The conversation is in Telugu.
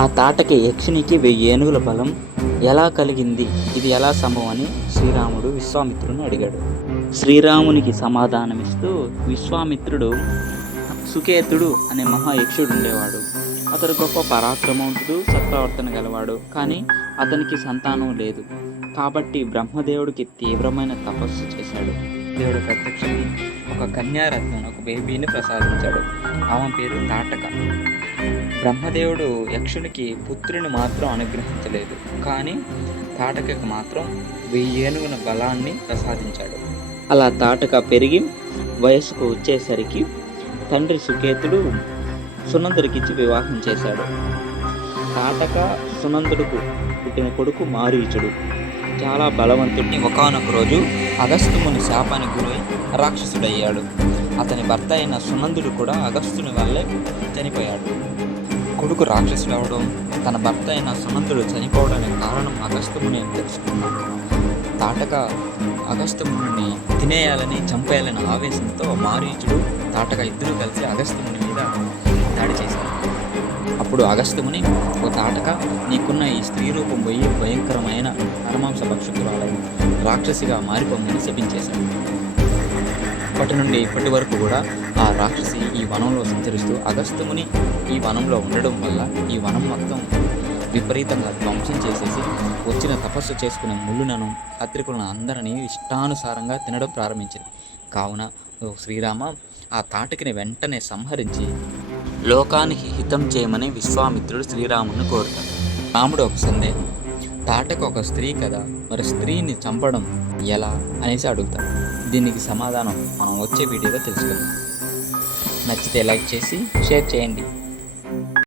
ఆ తాటకి యక్షినికి 1000 ఏనుగుల బలం ఎలా కలిగింది, ఇది ఎలా సంభవం అని శ్రీరాముడు విశ్వామిత్రుని అడిగాడు. శ్రీరామునికి సమాధానమిస్తూ విశ్వామిత్రుడు, సుకేతుడు అనే మహాయక్షుడు ఉండేవాడు. అతడు గొప్ప పరాక్రమవంతుడు, సత్ప్రవర్తన గలవాడు. కానీ అతనికి సంతానం లేదు. కాబట్టి బ్రహ్మదేవుడికి తీవ్రమైన తపస్సు చేశాడు. దేవుడు ప్రత్యక్షమై ఒక కన్యారత్నం, ఒక బేబీని ప్రసాదించాడు. ఆమె పేరు తాటక. బ్రహ్మదేవుడు యక్షునికి పుత్రుని మాత్రం అనుగ్రహించలేదు. కానీ తాటకకు మాత్రం 1000 ఏనుగుల బలాన్ని ప్రసాదించాడు. అలా తాటక పెరిగి వయసుకు వచ్చేసరికి తండ్రి సుకేతుడు సునందుడికిచ్చి వివాహం చేశాడు. తాటక సునందుడుకు పుట్టిన కొడుకు మారీచుడు చాలా బలవంతుడిని. ఒకానొక రోజు అగస్త్యముని శాపానికి గురై రాక్షసుడయ్యాడు. అతని భర్త అయిన సునందుడు కూడా అగస్త్యుని వల్లే చనిపోయాడు. కొడుకు రాక్షసుడు అవడం, తన భర్త అయిన సునందుడు చనిపోవడానికి కారణం అగస్త్యముని అని తెలుసుకున్నాడు. తాటక అగస్త్యముని తినేయాలని, చంపేయాలని ఆవేశంతో మారీచుడు, తాటక ఇద్దరు కలిసి అగస్త్యముని మీద దాడి చేశారు. అప్పుడు అగస్త్యముని, ఓ తాటక, నీకున్న ఈ స్త్రీ రూపం పోయి భయంకరమైన నరమాంస భక్షకురాలని, రాక్షసిగా మారిపోమని శపించేశాడు. అప్పటి నుండి ఇప్పటి వరకు కూడా ఆ రాక్షసి ఈ వనంలో సంచరిస్తూ అగస్త్యముని ఈ వనంలో ఉండడం వల్ల ఈ వనం మొత్తం విపరీతంగా ధ్వంసం చేసేసి వచ్చిన తపస్సు చేసుకునే ముళ్ళులను, అత్రికులను అందరినీ ఇష్టానుసారంగా తినడం ప్రారంభించింది. కావున ఓ శ్రీరామ, ఆ తాటకిని వెంటనే సంహరించి లోకానికి హితం చేయమని విశ్వామిత్రుడు శ్రీరాముని కోరుతాడు. రాముడు ఒక సందేహం, తాటక ఒక స్త్రీ కదా, మరి స్త్రీని చంపడం ఎలా అనేసి అడుగుతాడు. దీనికి సమాధానం మనం వచ్చే వీడియోలో తెలుసుకుందాం. నచ్చితే లైక్ చేసి షేర్ చేయండి.